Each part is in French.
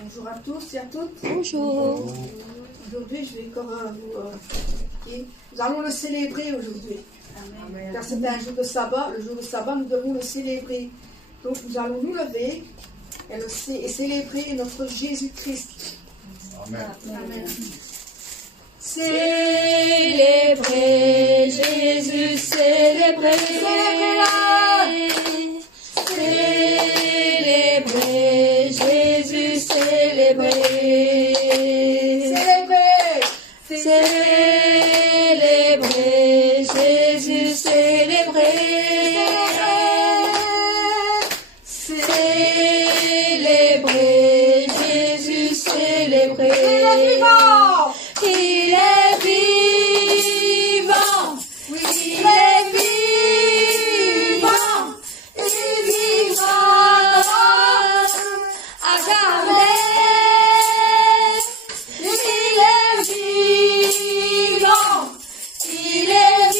Bonjour à tous et à toutes. Bonjour. Aujourd'hui, je vais encore nous allons le célébrer aujourd'hui. Amen. Car c'est un jour de sabbat. Le jour de sabbat, nous devons le célébrer. Donc, nous allons nous lever et célébrer notre Jésus-Christ. Amen. Amen. Célébrez Jésus, célébrez. Célébrez Jésus, célébrez. Célébrez Jésus, célébrez. Célébrez Jésus, célébrez. Il est vivant. Oui, il est vivant. Il vivra à jamais. Il est vivant. Il est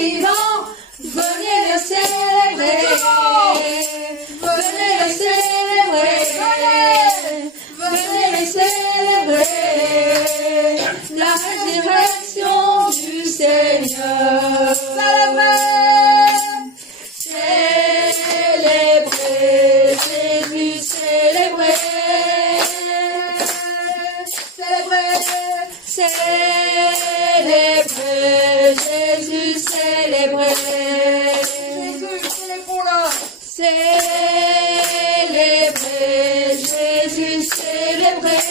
vivant. Venez le célébrer. Venez le célébrer. Venez le célébrer. La résurrection du Seigneur. Célébrez Jésus, célébrez. Célébrez Jésus, célébrez. Célébrez Jésus, célébrez.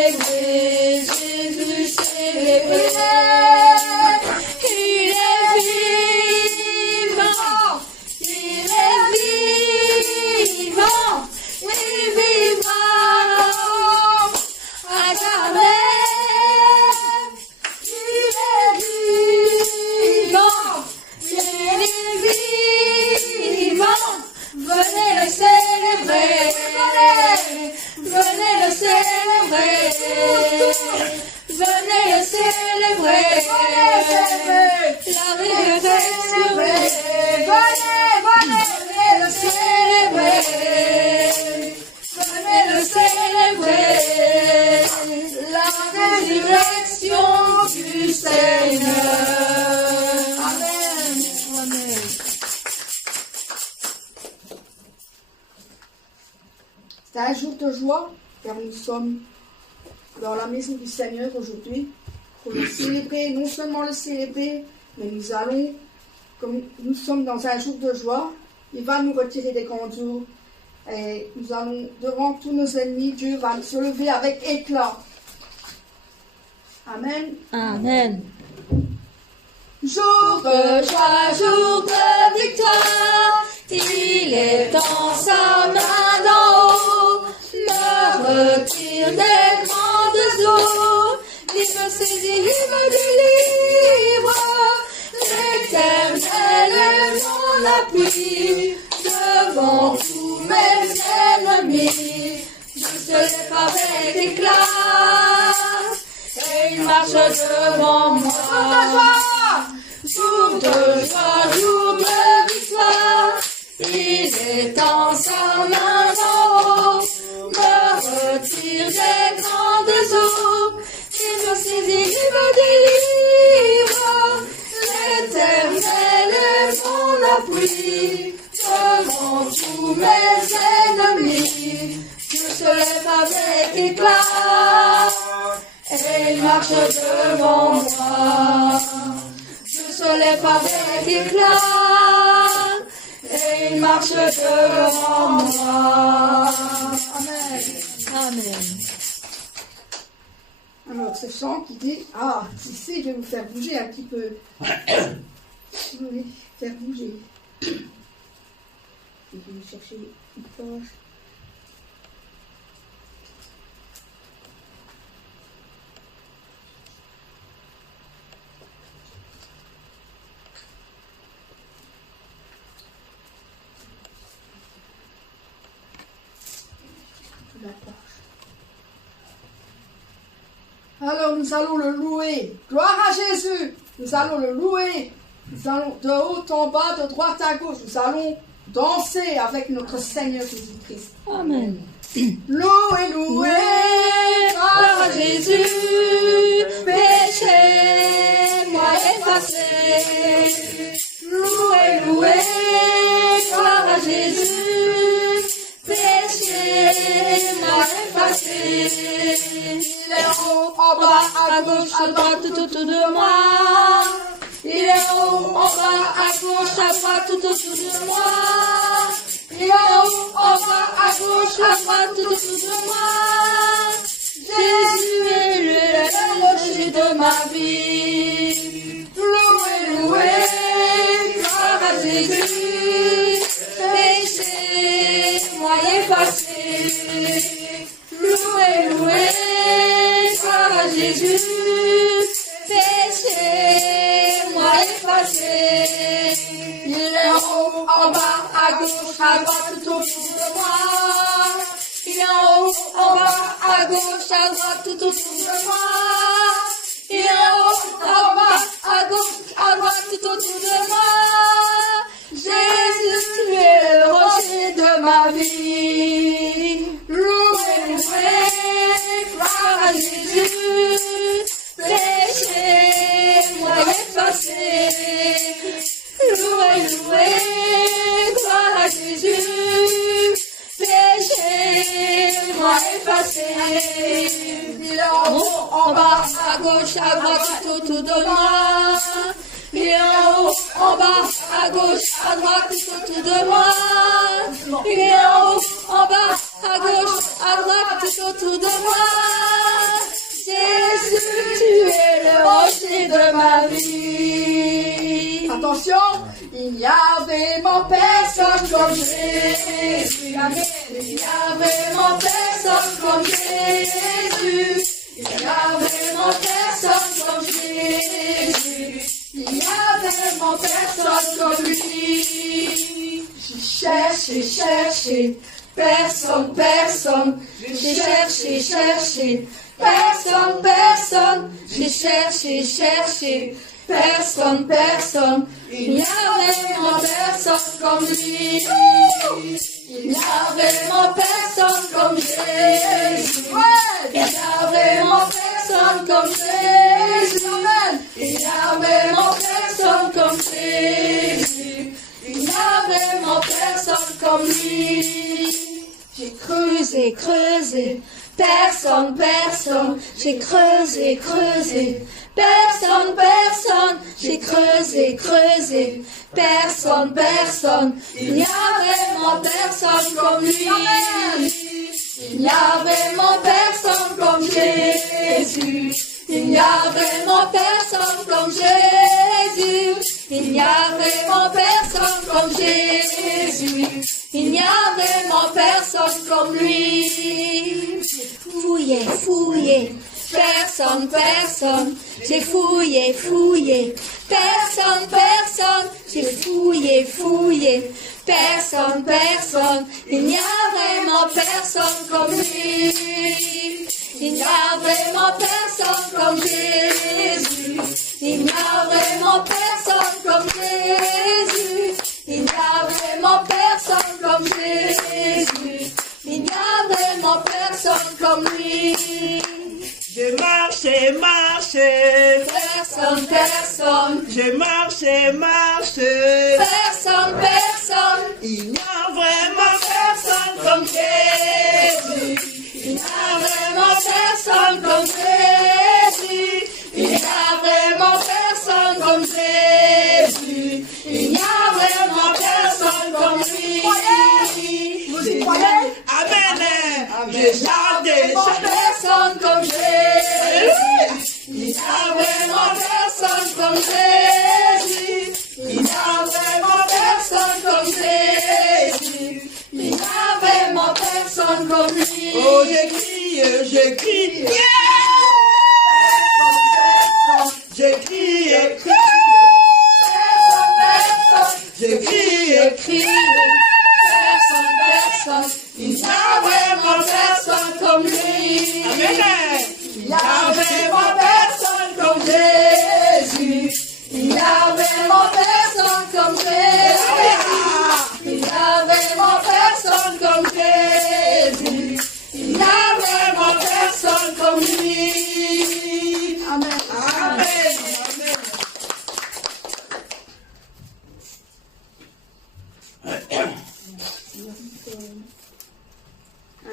Célébrez Jésus, célébrez. Il est vivant. Il est vivant. Il vivra à jamais. Il est vivant. Il est vivant. Venez le célébrer. Venez le célébrer. Venez le célébrer. La résurrection. Venez le célébrer. Venez le célébrer. La résurrection du Seigneur. Amen. Amen. C'est un jour de joie, car nous sommes dans la maison du Seigneur aujourd'hui pour le célébrer, non seulement le célébrer, mais nous allons, comme nous sommes dans un jour de joie, il va nous retirer des grands jours et nous allons, devant tous nos ennemis, Dieu va se lever avec éclat. Amen. Amen. Jour de joie, Jour de victoire, il est dans sa main d'en haut, me retire des grandes eaux, il me saisit, il me délivre, l'Éternel est mon appui, devant tous mes ennemis, je se lève avec éclat, et il marche devant moi. Jour de joie, jour de victoire, il est en sa main d'en haut, me retire des grandes eaux, il me saisit, il me délivre, l'Éternel est mon appui, devant tous mes ennemis, je se lève avec éclat, et il marche devant moi. Je se lève avec éclat, et il marche devant moi. Amen. Amen. Alors, ce chant qui dit, ah, ici, je vais vous faire bouger un petit peu. Oui, faire bouger. Je vais chercher une poche. Alors nous allons le louer. Gloire à Jésus. Nous allons le louer Nous allons de haut en bas, de droite à gauche. Nous allons danser avec notre Seigneur Jésus-Christ. Amen. Loué, loué, Gloire à Jésus, péché, moi effacé. Loué, loué, gloire à Jésus, péché, moi effacé. Il est haut, en bas, à gauche, à droite, tout autour de moi. Il est haut, en bas, à gauche, à droite, tout autour de moi. Il est haut, en bas, à gauche, à droite, tout autour de moi. Jésus est le rocher de ma vie. Loué, loué, gloire à Jésus. Péché, moi effacé. Loué, loué, gloire à Jésus. Péché, moi effacé. Il est haut, en bas, à gauche, à droite, tout autour de moi. Il est haut, en bas, à gauche, à droite, tout autour de moi. Il est haut, en bas, à gauche, à droite, tout autour de moi. Jésus, tu es le rocher de ma vie. Loué, loué, gloire à Jésus. Péché, moi effacé. Loué, loué, gloire à Jésus. Péché, moi effacé. Il est en haut, en bas, à gauche, à droite, tout autour de moi. Il est en haut, en bas, à gauche, à droite, tout autour de moi. Il est en haut, en bas, à gauche, à droite, tout autour de moi. Jésus, tu es le rocher de ma vie. Attention, il n'y a vraiment personne comme Jésus. Il n'y a vraiment personne comme Jésus. Il n'y a vraiment personne comme Jésus. Il n'y a vraiment personne comme lui. J'ai cherché, personne, personne. J'ai cherché, personne. J'ai cherché, personne. Il n'y a vraiment personne comme lui. Il n'y a vraiment personne comme Jésus. Il n'y a vraiment personne comme Jésus. Il n'y a vraiment personne comme Jésus. Il n'y a vraiment personne comme lui. J'ai creusé, personne, j'ai creusé, personne, j'ai creusé, personne, il n'y a vraiment personne comme lui. Il n'y a vraiment personne comme Jésus. Il n'y a vraiment personne comme Jésus. Il n'y a vraiment personne comme Jésus. Il n'y a vraiment personne comme lui. J'ai fouillé, personne. J'ai fouillé, personne. J'ai fouillé, personne. Il n'y a vraiment personne comme lui. Il n'y a vraiment personne comme Jésus. Il n'y a vraiment personne comme Jésus. Il n'y a vraiment personne comme Jésus. Il n'y a vraiment personne comme lui. J'ai marché, Personne. j'ai marché, Personne. il n'y a vraiment personne comme Jésus. Il n'y a vraiment personne comme Jésus. Il n'y a vraiment personne comme Jésus. Il n'y a vraiment personne comme lui. Vous y croyez? Amen. J'ai gardé Personne comme Jésus. Il n'y a vraiment personne comme Jésus. Il n'y a vraiment personne comme Jésus. Il n'y a vraiment personne comme lui. Oh, j'ai crié. Personne. J'ai crié. J'ai crié. Personne. Il n'y a vraiment personne comme lui. Amen. Il n'y a vraiment personne comme Jésus. Il n'y a vraiment personne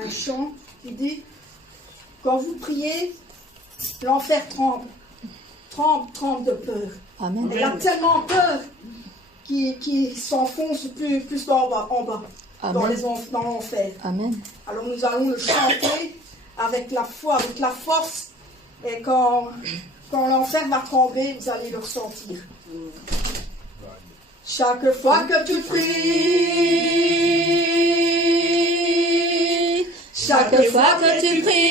un chant qui dit, quand vous priez, l'enfer tremble. Tremble de peur. Amen. Il a tellement peur qu'il s'enfonce plus en bas, Amen. dans l'enfer. Amen. Alors nous allons le chanter avec la foi, avec la force. Et quand l'enfer va tomber, vous allez le ressentir. Chaque fois que tu pries, Chaque fois que tu pries,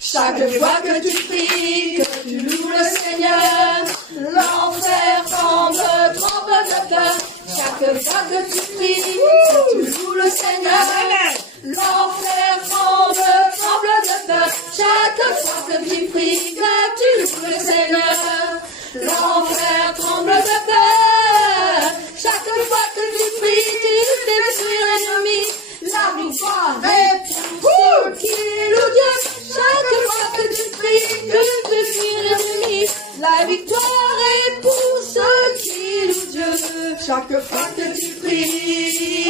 chaque fois que tu pries, que tu loues le Seigneur, l'enfer tremble de peur. Chaque fois que tu pries, que tu loues le Seigneur, l'enfer tremble de peur. Chaque fois que tu pries, que tu loues le Seigneur, l'enfer tremble de peur. Chaque fois que tu pries, tu fais fuir l'ennemi. La victoire est pour ceux qui louent Dieu. Chaque fois que tu pries, tu fais fuir l'ennemi. La victoire est pour ceux qui louent Dieu. chaque fois que tu pries,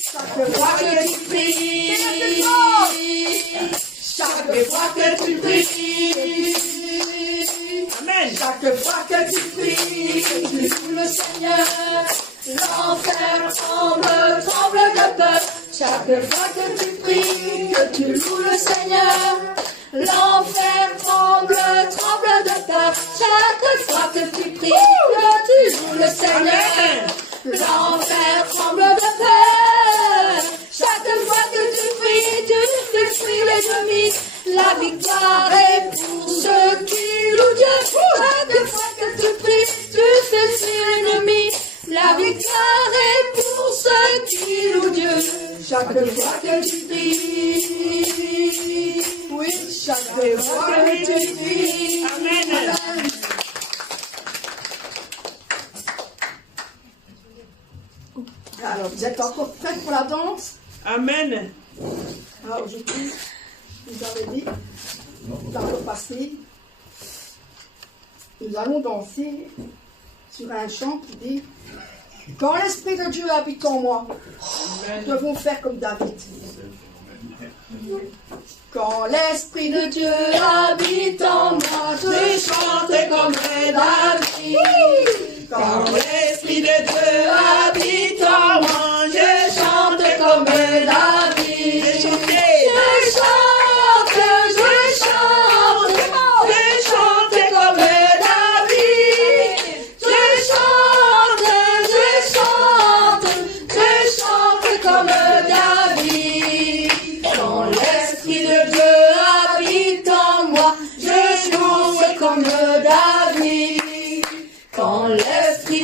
Chaque fois que tu pries, chaque fois que tu pries, Amen. chaque fois que tu pries, tu loues le Seigneur, l'enfer tremble de peur. Chaque fois que tu pries, que tu loues le Seigneur, l'enfer tremble de peur. Chaque fois que tu pries, que tu loues le Seigneur, l'enfer tremble de peur. Chaque fois que tu pries, tu fais fuir l'ennemi. La victoire est pour ceux qui louent Dieu. Chaque fois que tu pries, tu fais fuir l'ennemi. La victoire est pour ceux qui louent Dieu. Chaque fois que tu pries, oui, chaque fois que tu pries. Amen. Alors, vous êtes encore prêts pour la danse? Amen. Alors, aujourd'hui, vous avez dit, dans le passé, nous allons danser sur un chant qui dit, quand l'Esprit de Dieu habite en moi, nous devons faire comme David. Quand l'Esprit de Dieu habite en moi, Je chante comme David. Quand l'Esprit de Dieu habite en moi, je chante comme David. Je chante comme David. Je chante comme David. Quand l'Esprit de Dieu habite en moi, je chante comme David. Quand l'Esprit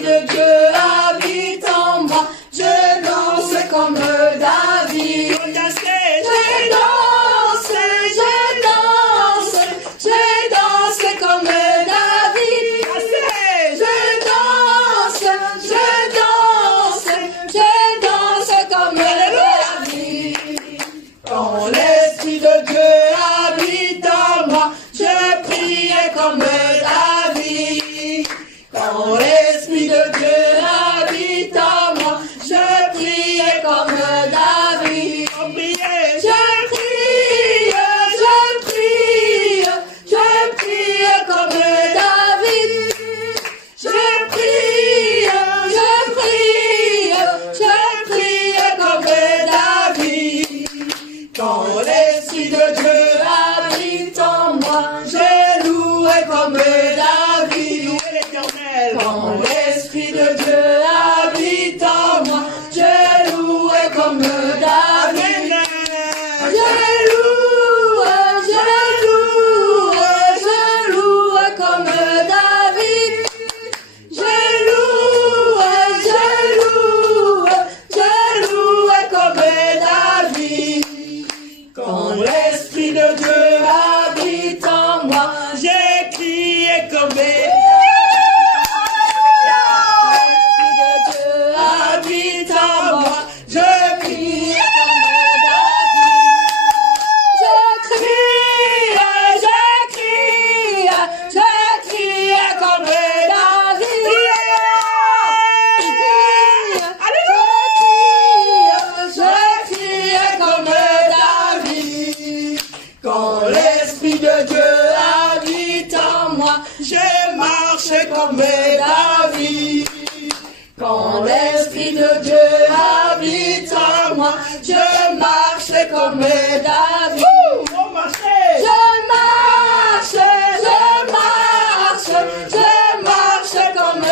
marche comme David. Quand l'Esprit de Dieu habite en moi, je marche comme David. Je marche comme David. Je marche comme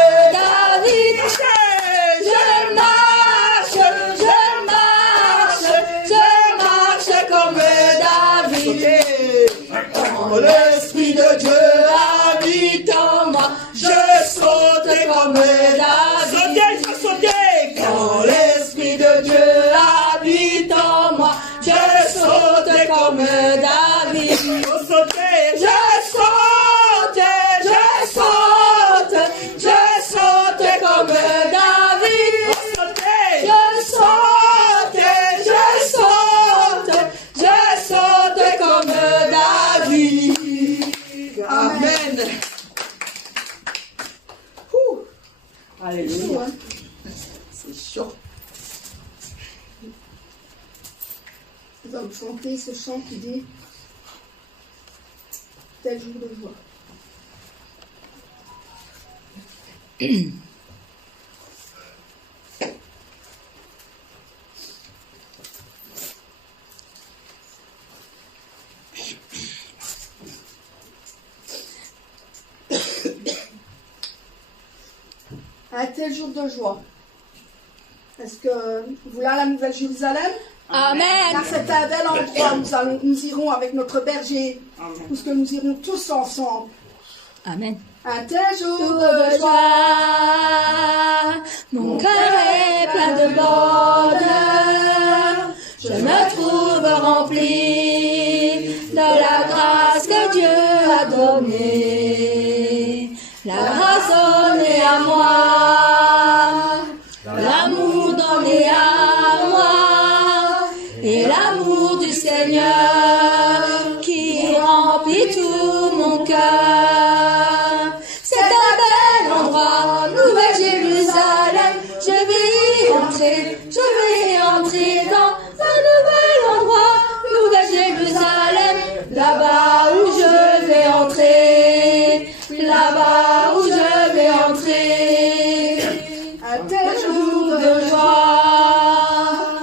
David. Quand l'Esprit de Dieu habite en moi, je saute comme David. Quand l'Esprit de Dieu habite en moi, je saute comme David. Je saute comme David. Je saute comme David. Amen. Alléluia. C'est chaud. Nous allons chanter ce chant qui dit tel jour de joie. Un tel jour de joie. Est-ce que vous voulez la Nouvelle Jérusalem? Amen. Car c'est un bel endroit où nous irons avec notre berger, parce que nous irons tous ensemble. Amen. Un tel jour De de joie. joie, mon cœur est plein de bonheur. Je me trouve rempli de la grâce que Dieu a donnée. La grâce donnée à moi, l'amour donné à moi, et l'amour du Seigneur qui remplit tout mon cœur. C'est un bel endroit, Nouvelle Jérusalem. Je vais y entrer dans un nouvel endroit, Nouvelle Jérusalem. Là-bas où je vais entrer, là-bas où je vais entrer. Un tel jour De joie,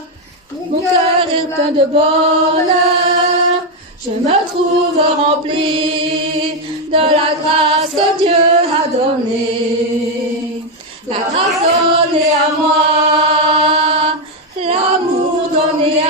mon cœur est plein de bonheur. Je me trouve rempli de la grâce que Dieu a donnée. La grâce donnée à moi, l'amour donné à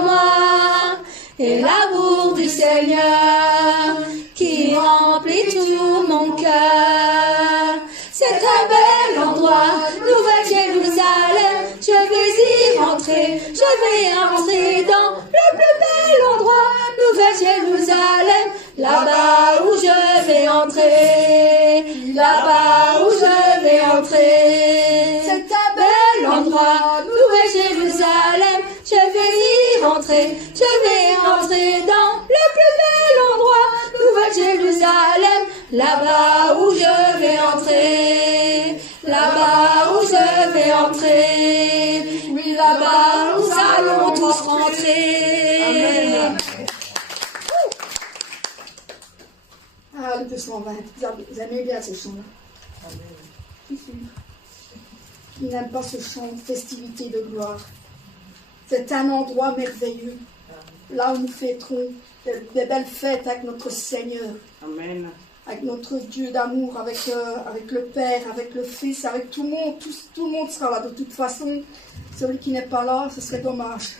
moi, et l'amour du Seigneur qui remplit tout mon cœur. C'est un bel endroit, Nouvelle Jérusalem. Je vais y rentrer, je vais entrer dans le plus bel endroit, Nouvelle Jérusalem. Là-bas où je vais entrer, là-bas où je vais entrer. C'est un bel endroit, Nouvelle Jérusalem. Je vais y rentrer, je vais entrer dans le plus bel endroit, Nouvelle Jérusalem. Là-bas où je vais entrer, là-bas où je vais entrer. Oui, là-bas nous allons tous rentrer. Amen. Ah, le 220. Vous aimez bien ce chant-là? Qui n'aime pas ce chant de festivité de gloire? C'est un endroit merveilleux, là où nous fêterons des belles fêtes avec notre Seigneur, Amen. avec notre Dieu d'amour, avec le Père, avec le Fils, avec tout le monde. Tout le monde sera là. De toute façon, celui qui n'est pas là, ce serait dommage.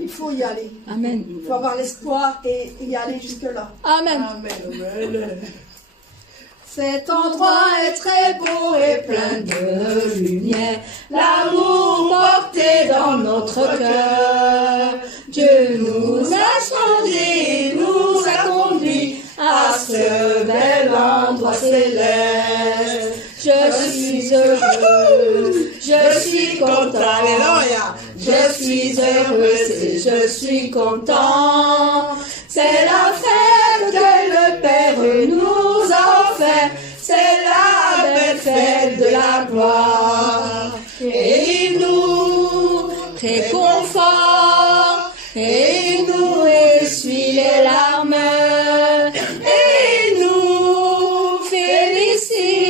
Il faut y aller. Amen. Il faut avoir l'espoir et y aller jusque-là. Amen. Amen. Cet endroit est très beau et plein de Lumière, l'amour porté dans notre cœur. Dieu nous a changés, nous a conduits à ce bel endroit céleste. Je suis heureux, je suis content. Alléluia. Je suis heureuse et je suis content. C'est la fête que le Père nous a offerte. C'est la belle fête de la gloire. Et il nous réconforte et il nous essuie les larmes. Et il nous félicite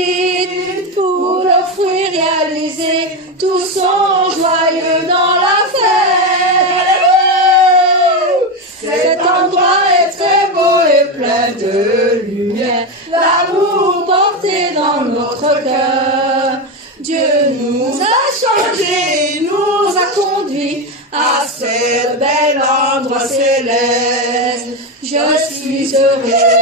dans notre cœur. Dieu nous a changés, nous a conduits à ce bel endroit céleste. Je suis heureux,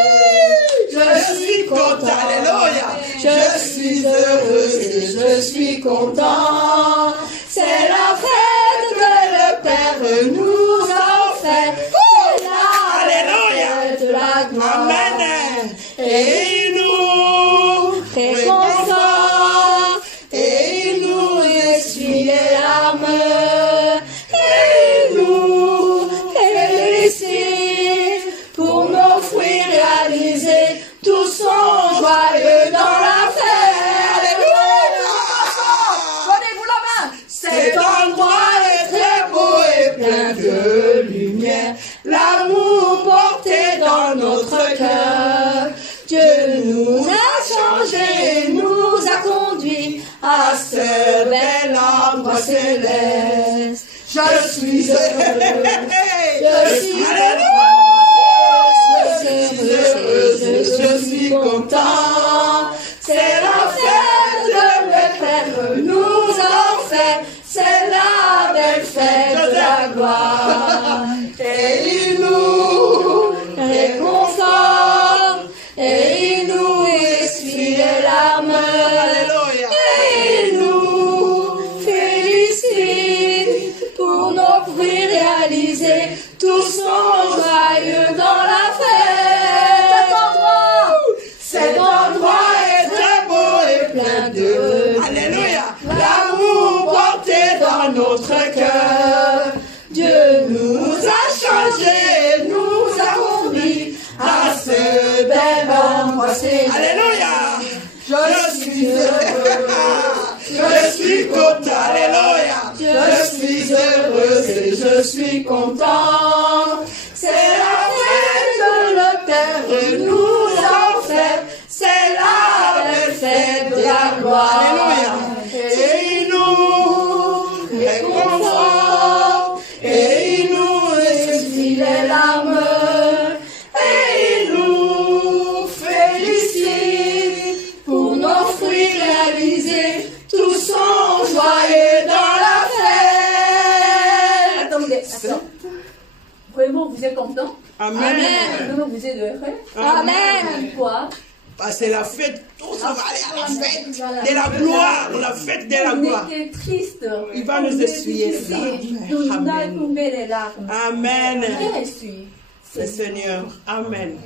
je suis content, alléluia. Je suis heureux et je suis content. C'est la fête que le Père nous a offerte. C'est la fête de la gloire. Amen. Et il nous réconfort, et il nous essuie les larmes, et il nous félicite pour nos fruits réalisés. Tous sont joyeux dans la fête. Alléluia. Donnez-vous la main. Cet endroit est très beau et plein de lumière. L'amour porté dans notre cœur. Dieu nous a changés, nous a conduits à ce bel endroit céleste. Je suis heureux, je suis heureux, je suis content. C'est la fête que le Père nous a offerte. C'est la belle fête de la gloire. Et il nous réconforte, et il nous essuie les larmes, et il nous félicite pour nos fruits réalisés. Tous sont joyeux dans la fête. Cet endroit est très beau et plein de Alléluia. l'amour porté dans notre cœur. Dieu nous a changés, nous a conduits à ce bel endroit céleste. Alléluia. Je suis heureux, Je suis content. Alléluia. je suis heureux et je suis content. C'est la fête que le Père nous a offerte. C'est la belle fête de la gloire. Alléluia. Et il nous réconforte, et il nous essuie les larmes, et il nous félicite pour nos fruits réalisés. Tous sont joyeux dans la fête. Attends. Vraiment, vous êtes content? Amen. Vraiment, vous êtes heureux? Amen. Pourquoi? Parce que la fête, tout ça va aller à la fête de la gloire, la fête de la gloire. On était triste. Il va nous essuyer les Nous larmes. a Amen. tombé les larmes. Amen. Qui a essuie? Le Seigneur. Amen.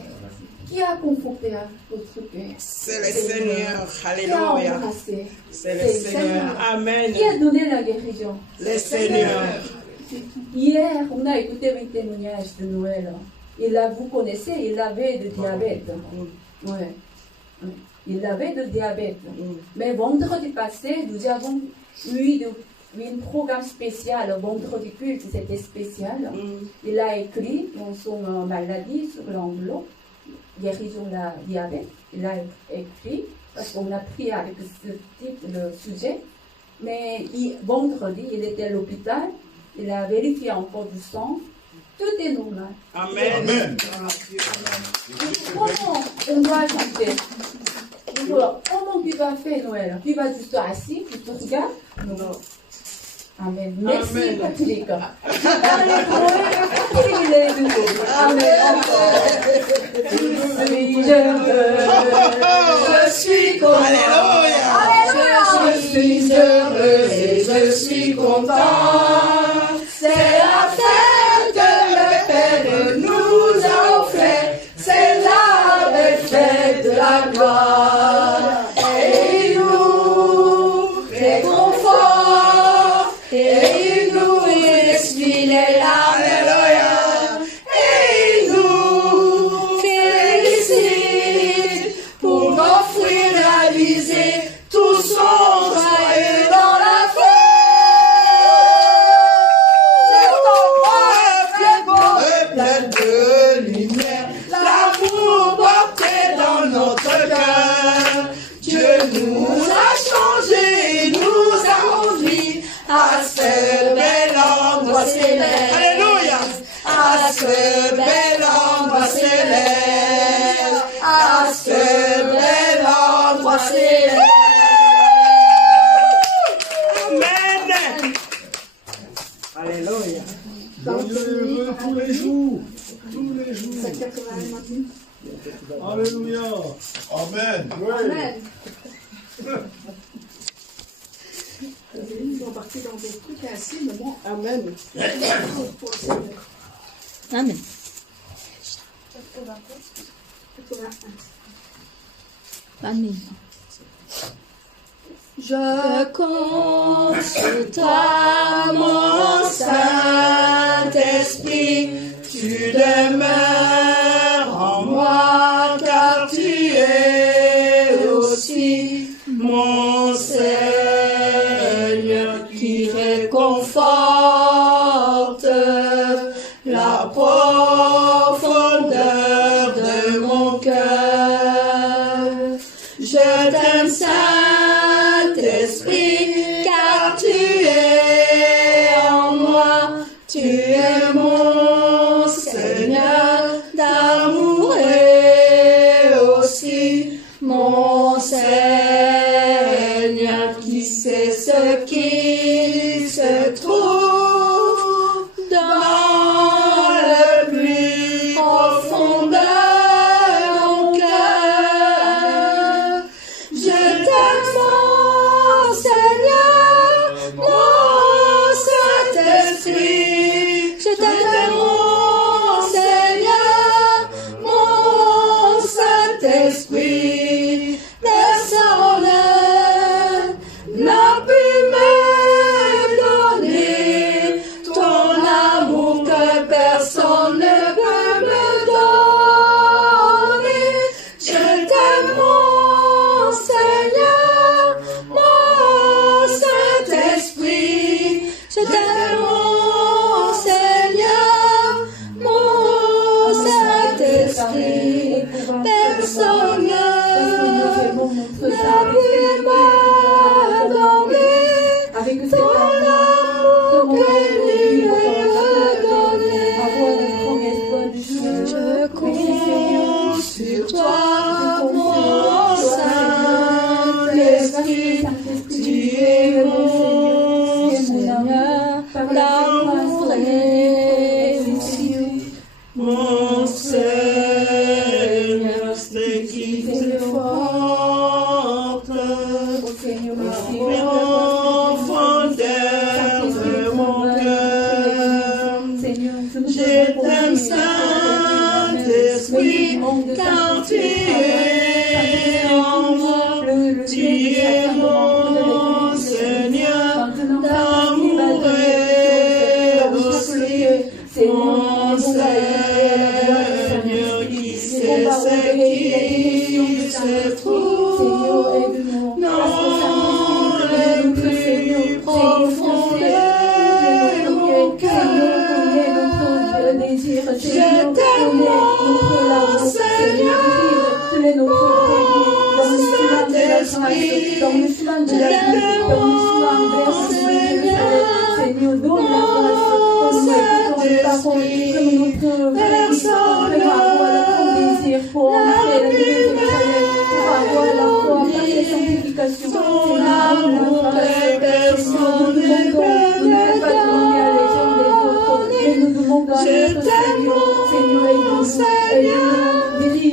Qui a conforté votre cœur? C'est le Seigneur. Qui a Alléluia. embrassé? C'est le Seigneur. Amen. Qui a donné la guérison? Le Seigneur. Hier, on a écouté un témoignage de Noël. Vous connaissez, il avait de diabète. Ouais. Il avait de diabète. Mais vendredi passé, nous avons eu un programme spécial. Vendredi culte, c'était spécial. Il a écrit dans son maladie sur l'enveloppe, guérison de la diabète. Il a écrit, parce qu'on a pris avec ce type de sujet. Mais vendredi, il était à l'hôpital. Il a vérifié encore du sang. Tout est normal. Amen. Amen. Comment on doit chanter? Comment tu vas faire Noël? Tu vas juste assis, tu te regardes? Non. Amen. Merci Amen. Patrick. Il est nouveau. Amen. Je suis content. Alléluia. Je suis heureux et je suis content. C'est la fête que le Père nous a offerte. C'est la belle fête de la gloire. Et il nous réconforte, et il nous essuie les larmes. Alléluia. Et il nous félicite pour nos fruits réalisés. Tous sont joyeux dans la fête. Cet endroit est très beau. Plein de lumière, l'amour porté dans notre cœur. Dieu nous a changés, nous a conduits à ce bel endroit céleste. Alléluia. À ce bel endroit céleste. À ce bel endroit céleste. ces moments. Amen. Pour le Seigneur. Amen. 81. Amen. Je compte sur toi, Mon Saint-Esprit, tu demeures en moi, car tu es aussi mon Seigneur qui réconforte la profondeur de mon cœur. Je t'aime, Saint-Esprit, car tu es en moi, tu es mon Seigneur d'amour et aussi mon Seigneur qui sait ce qui se trouve dans le plus profond de mon cœur. Je t'aime, mon Seigneur, mon Saint-Esprit. Je t'aime, mon Seigneur, mon Saint-Esprit. Personne n'a pu me donner ton amour que personne ne peut me donner. Je t'aime, mon Seigneur, mon Saint-Esprit. Je t'aime, mon Seigneur, mon Saint-Esprit. Personne n'a pu me donner ton amour que lui me donner. Je compte sur toi, mon Saint-Esprit. Tu es mon Seigneur d'amour et aussi mon Seigneur, c'est qui conforte la profondeur de mon cœur. Je t'aime, Saint-Esprit, car tu es en moi, tu es mon Seigneur d'amour et aussi mon Seigneur qui sait ce qui se trouve dans le plus profond de mon cœur. Je t'aime, mon Seigneur, mon Saint-Esprit. Je t'aime, mon Seigneur, mon Saint-Esprit. Personne n'a pu me donner ton amour que personne ne peut me donner. Je t'aime, mon Seigneur,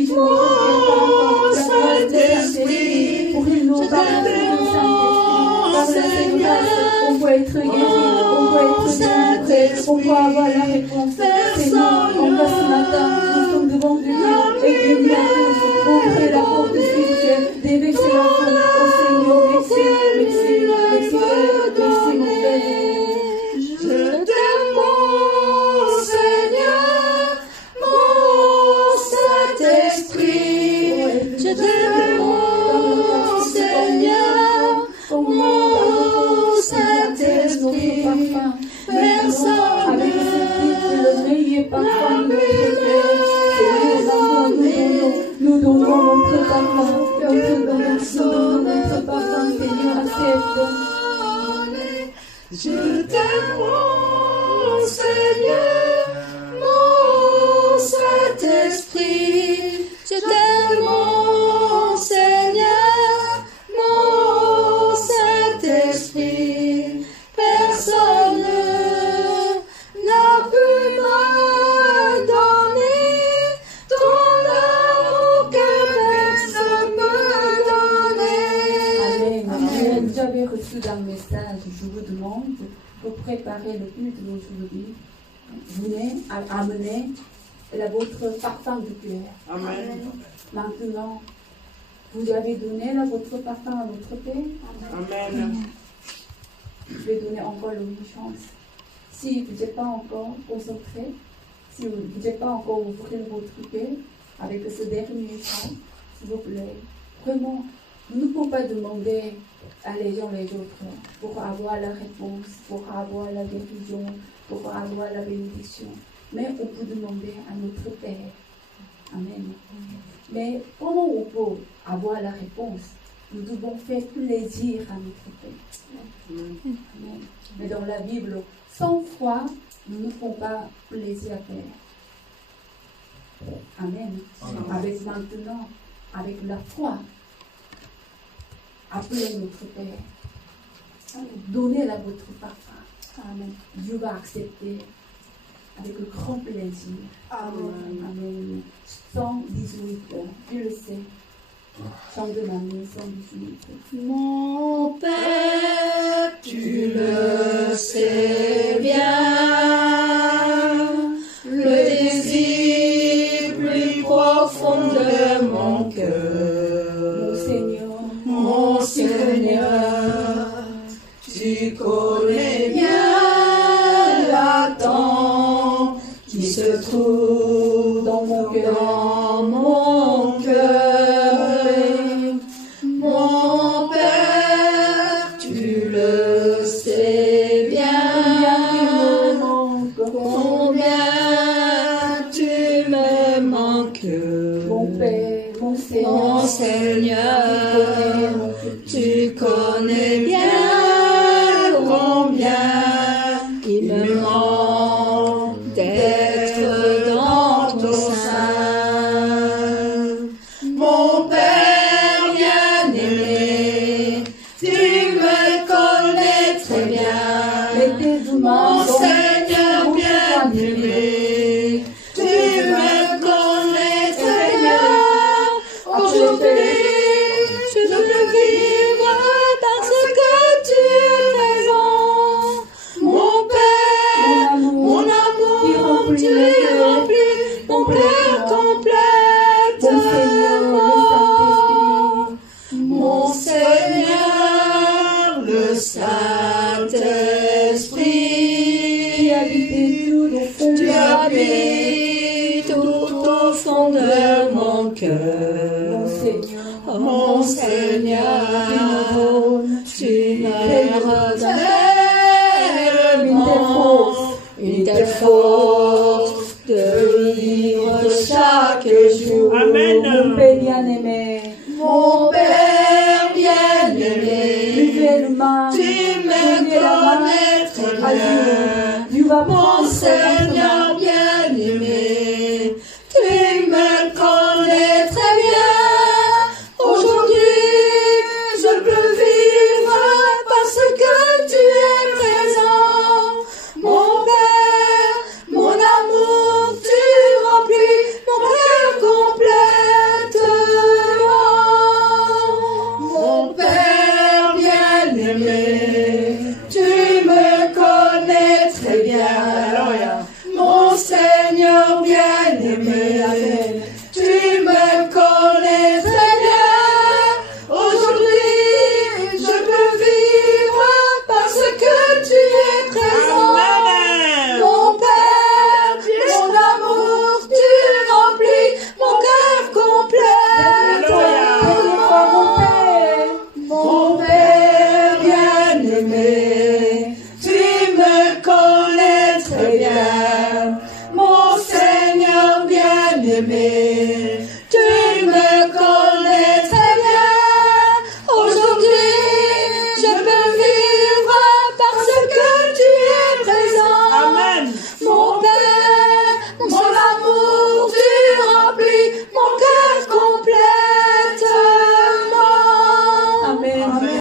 mon Saint-Esprit. Je t'aime, mon Seigneur, on peut être guéri, on peut être délivré, on peut avoir la réponse. Seigneur, on va ce matin, nous sommes devant Dieu et bénis à tous. Ouvrez la porte spirituelle, déversez la foi au Seigneur. Merci, merci, merci, merci, mon Père. Je t'aime, mon Seigneur, mon Saint-Esprit. Je t'aime, mon Seigneur, mon Saint-Esprit. Personne ne nous donnons notre parfum, nous donnons notre parfum, Seigneur, accepte. Je t'aime, mon Seigneur, mon Saint-Esprit. Je t'aime, mon Seigneur, mon Saint-Esprit. Personne n'a pu me donner ton amour que personne ne peut donner. Amen. Vous avez reçu dans le message, je vous demande pour préparer le culte d'aujourd'hui, venez amener votre parfum de prière. Amen. Maintenant, vous avez donné votre parfum à notre Père. Amen. Je vais donner encore une chance. Si vous n'êtes pas encore concentré, si vous n'êtes pas encore ouvrir votre cœur avec ce dernier chant, s'il vous plaît, vraiment, nous ne pouvons pas demander à les uns les autres pour avoir la réponse, pour avoir la guérison, pour avoir la bénédiction. Mais on peut demander à notre Père. Amen. Mais comment on peut avoir la réponse? Nous devons faire plaisir à notre Père. Amen. Mais dans la Bible, sans foi, nous ne pouvons pas plaisir à Père. Amen. Avec maintenant, avec la foi, appelez notre Père. Donnez-la votre parfum. Amen. Dieu va accepter avec grand plaisir. Amen. Amen. 118, tu le sais. Chant de l'année 118. Mon Père, tu le sais bien, le désir plus profond de mon cœur. Mon Seigneur, tu connais bien l'attente qui se trouve dans mon cœur. Mon Père, tu le sais bien, combien tu me manques. Mon Seigneur, tu connais bien combien il me manque d'être dans ton sein. Mon Père bien-aimé, tu me connais très bien. Mon Seigneur bien-aimé, tu me connais très bien. Aujourd'hui, je veux vivre parce que tu es présent. Mon Père, mon amour, tu remplis mon cœur complètement. Mon Seigneur, le Saint-Esprit, tu habites tout au fond de mon cœur. Mon Seigneur, tu me redonnes une telle force de vivre chaque jour. Amen. Mon Père bien-aimé, Mon Père bien-aimé, tu me connais très bien. Mon Seigneur bien-aimé, tu me connais très bien. Aujourd'hui, je peux vivre parce que tu es présent. Mon Père, mon amour, tu remplis mon cœur complètement. Mon Père bien-aimé, tu me connais très bien. Mon Seigneur bien-aimé, tu me connais très bien. Aujourd'hui, je peux vivre parce que tu es présent. Mon Père, mon amour, tu remplis mon cœur complètement. Mon Père bien-aimé, tu me connais très bien. Mon Seigneur bien-aimé,